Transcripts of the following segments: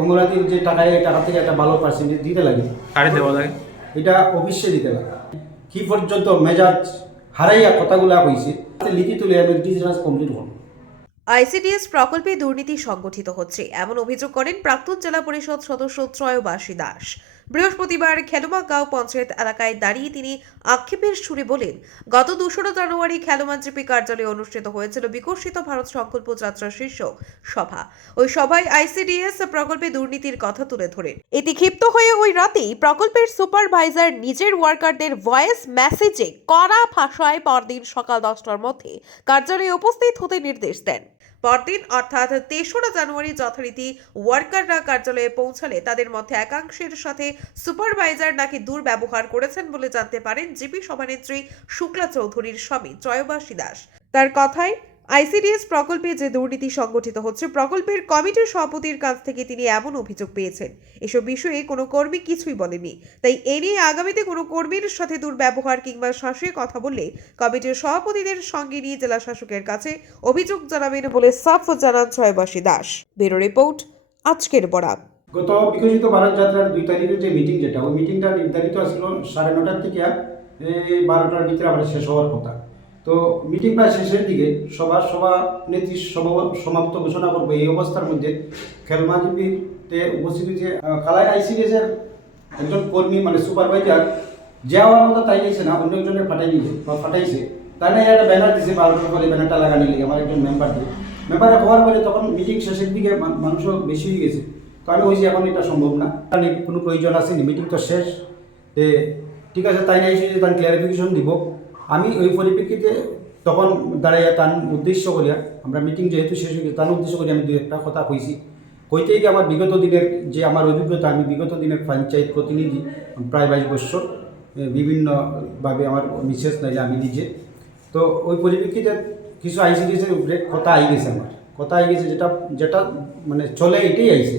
অঙ্গনাদির যে টাকা, এই টাকা থেকে একটা ভালো পার্সেন্টেজ দিতে লাগে। কারে দেওয়া লাগে? এটা অবশ্যই দিতে লাগে। কি পর্যন্ত মেজাজ হারাইয়া কথাগুলা হয়েছে লিখি তুলে আমি ডিসিশন কমপ্লিট হল। আইসিডিএস প্রকল্পে দুর্নীতি সংগঠিত হচ্ছে এমন অভিযোগ করেন প্রাক্তন জেলা পরিষদ সদস্য ত্রয়োবাসী দাস। বৃহস্পতিবার খেলুমাগাঁও পঞ্চায়েত এলাকায় দাঁড়িয়ে তিনি আক্ষেপের সুরে বলেন, গত 2 জানুয়ারি খেলুমা জিপি কার্যালয়ে অনুষ্ঠিত হয়েছিল বিকশিত ভারত সংকল্প যাত্রা শীর্ষক সভা। ওই সভায় আইসিডিএস প্রকল্পে দুর্নীতির কথা তুলে ধরেন। এতে ক্ষিপ্ত হয়ে ওই রাতেই প্রকল্পের সুপারভাইজার নিজের ওয়ার্কারদের ভয়েস মেসেজে কড়া ভাষায় পরদিন সকাল 10টার মধ্যে কার্যালয়ে উপস্থিত হতে নির্দেশ দেন। পরদিন অর্থাৎ 3রা জানুয়ারি যথারীতি ওয়ার্কাররা কার্যালয়ে পৌঁছালে তাদের মধ্যে একাংশের সাথে সুপারভাইজার নাকি দুর্ব্যবহার করেছেন বলে জানতে পারেন জিপি সভানেত্রী শুক্লা চৌধুরীর স্বামী ত্রয়োবাসী দাস। তার কথায় আইসিডিএস প্রকল্পে যে দুর্নীতি সংগঠিত হচ্ছে, প্রকল্পের কমিটির সভাপতির কাছ থেকে তিনি এমন অভিযোগ পেয়েছেন। এসব বিষয়ে কোনো কর্মী কিছুই বলেনি, তাই এ নিয়ে আগামীতে কোনো কর্মীর সাথে দুর্ব্যবহার কিংবা শাসিয়ে কথা বললে কমিটির সভাপতিদের সঙ্গে নিয়ে জেলা শাসকের কাছে অভিযোগ জানাবেন বলে সাফ জানান ত্রয়োবাসী দাস। ব্যুরো রিপোর্ট, আজকের বরাক। গত বিকশিত ভারত যাত্রার 2 তারিখের যে মিটিং, যেটা ওই মিটিংটা নির্ধারিত ছিল 9:30 থেকে 12টার ভিতরে আবার শেষ হওয়ার কথা। তো মিটিং প্রায় শেষের দিকে সভানেত্রী সমাপ্ত ঘোষণা করবে। এই অবস্থার মধ্যে খেলমা জিপিতে উপস্থিত হয়েছে কালাই আইসিডিএসের একজন কর্মী, মানে সুপারভাইজার যাওয়ার মতো তাই নিয়েছে না, অন্য একজনের ফাটাইছে। তাই না একটা ব্যানার দিয়েছে, 12টার পরে ব্যানারটা লাগানি লেগে আমার একজন মেম্বারে হওয়ার পরে তখন মিটিং শেষের দিকে মানুষও বেশি হয়ে গেছে। তো আমি বলছি এখন এটা সম্ভব না, কোনো প্রয়োজন আসেনি, মিটিং তো শেষ। ঠিক আছে, তাই না এসে তার ক্লিয়ারিফিকেশন দিব। আমি ওই পরিপ্রেক্ষিতে তখন দাঁড়াইয়া তার উদ্দেশ্য করিয়া, আমরা মিটিং যেহেতু শেষ হয়ে গেছে তার উদ্দেশ্য করি আমি 2-1টা কথা কইছি। কইতে গিয়ে আমার বিগত দিনের যে আমার অভিজ্ঞতা, আমি বিগত দিনের পঞ্চায়েত প্রতিনিধি প্রায় 22 বছর, বিভিন্নভাবে আমার মিসেস নাইলে আমি নিজে। তো ওই পরিপ্রেক্ষিতে কিছু আইসিডিএসের উপরে কথা আই গেছে, আমার কথা আই গেছে, যেটা মানে চলে এটাই আইছে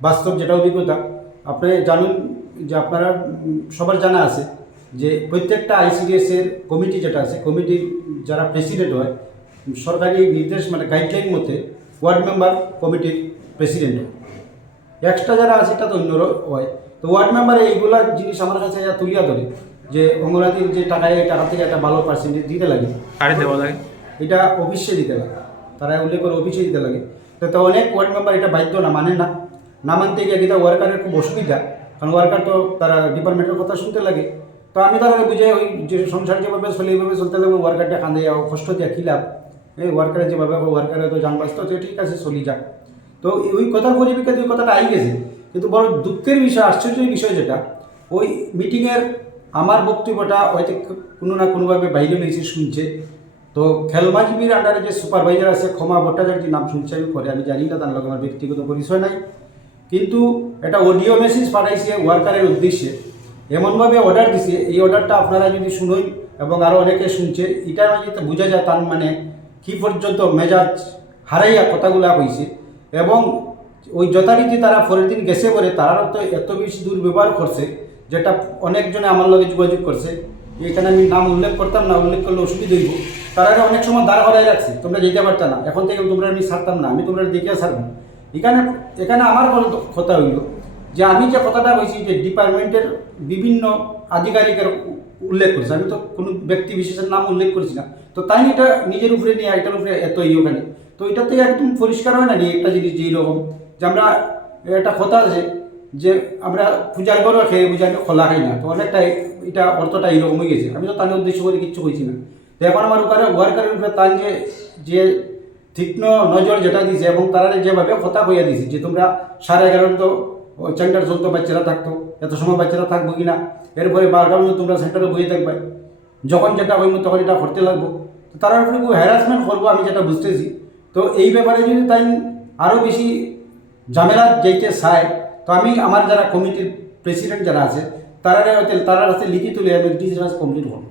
বাস্তব, যেটা অভিজ্ঞতা। আপনি জানুন যে আপনারা সবার জানা আছে যে প্রত্যেকটা আইসিডিএসের কমিটি যেটা আছে, কমিটির যারা প্রেসিডেন্ট হয়, সরকারি নির্দেশ মানে গাইডলাইন মতে ওয়ার্ড মেম্বার কমিটির প্রেসিডেন্ট হয়। এক্সট্রা যারা আছে এটা তো অন্য হয়। তো ওয়ার্ড মেম্বারে এইগুলা জিনিস আমার কাছে তুলিয়া ধরে যে অঙ্গনাদির যে টাকা, এই টাকা থেকে একটা ভালো পার্সেন্টেজ দিতে লাগে। কারে দেওয়া লাগে? এটা অফিসে দিতে লাগে, তারা উল্লেখ করে অফিসে দিতে লাগে। তো অনেক ওয়ার্ড মেম্বার এটা বাধ্য না, মানে না মানতে গিয়ে কিন্তু ওয়ার্কারের খুব অসুবিধা, কারণ ওয়ার্কার তো তারা ডিপার্টমেন্টের কথা শুনতে লাগে। তো আমি তারা বুঝাই ওই যে সংসার যেভাবে চলে এইভাবে চলতে লাগবে, ওয়ার্কারটা কাঁদে যাও, কষ্ট দিয়ে কী লাভ, ওয়ার্কারের যেভাবে ওয়ার্কারের তো যান বাঁচতে হচ্ছে, ঠিক আছে চলি যাক। তো ওই কথার পরিপ্রেক্ষিতে ওই কথাটা আই গেছে। কিন্তু বড় দুঃখের বিষয়, আশ্চর্যের বিষয় যেটা, ওই মিটিংয়ের আমার বক্তব্যটা হয়তো কোনো না কোনোভাবে বাইরে নিয়েছে শুনছে। তো খেলমা জিপির আন্ডারে যে সুপারভাইজার আছে ক্ষমা ভট্টাচার্যের নাম শুনছে আমি, পরে আমি জানি না, তার লগে আমার ব্যক্তিগত পরিচয় নাই, কিন্তু একটা অডিও মেসেজ পাঠাইছে ওয়ার্কারের উদ্দেশ্যে, এমনভাবে অর্ডার দিছে, এই অর্ডারটা আপনারা যদি শুনোই এবং আরও অনেকে শুনছে, এটা যদি বোঝা যায় তার মানে কী পর্যন্ত মেজাজ হারাইয়া কথাগুলা হয়েছে। এবং ওই যথারীতি তারা পরের দিন গেছে বলে তারা তো এত বেশি দুর্ব্যবহার করছে, যেটা অনেকজনে আমার লগে যোগাযোগ করছে। এখানে আমি নাম উল্লেখ করতাম না, উল্লেখ করলে অসুবিধা হইব। তারা অনেক সময় দাঁড় হরাই রাখছে, তোমরা যেতে পারতাম না, এখন থেকে তোমরা আমি ছাড়তাম না, আমি তোমরা দেখিয়া ছাড়বো। এখানে আমার বড় কথা হইল যে আমি যে কথাটা বলছি যে ডিপার্টমেন্টের বিভিন্ন আধিকারিকের উল্লেখ করছে, আমি তো কোনো ব্যক্তি বিশেষের নাম উল্লেখ করছি না। তো তাই এটা নিজের উপরে নিয়ে এটার উপরে এত ওখানে, তো এটা থেকে একদম পরিষ্কার হয় না নিয়ে একটা জিনিস যেই রকম যে আমরা একটা কথা আছে যে আমরা পূজার ঘরও খেয়ে বুঝাই খোলা খাই না, তো অনেকটা এটা অর্থটা এইরকম হয়ে গেছে। আমি তো তাদের উদ্দেশ্য করে কিচ্ছু কইছি না। তো এখন আমার ওয়ার্কারের উপরে তার যে তীক্ষ্ণ নজর যেটা দিছে এবং তারা যেভাবে কথা কইয়া দিছে যে তোমরা 11:30 তো সেন্টার চলতো, বাচ্চারা থাকতো, এত সময় বাচ্চারা থাকবো কি না, এরপরে 12টার মধ্যে তোমরা সেন্টারে বসে থাকবে, যখন যেটা হইব তখন এটা করতে লাগবো। তো তারা উপরে হ্যারাসমেন্ট করবো আমি যেটা বুঝতেছি। তো এই ব্যাপারে যদি তাই আরও বেশি ঝামেলা যেতে চায়, তো আমি আমার যারা কমিটির প্রেসিডেন্ট যারা আছে তারা কাছে লিখি তুলে আমি ডিসিশন কমপ্লিট করব।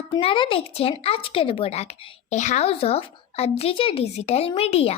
আপনারা দেখছেন আজকের Barak, a house of Adrija digital media.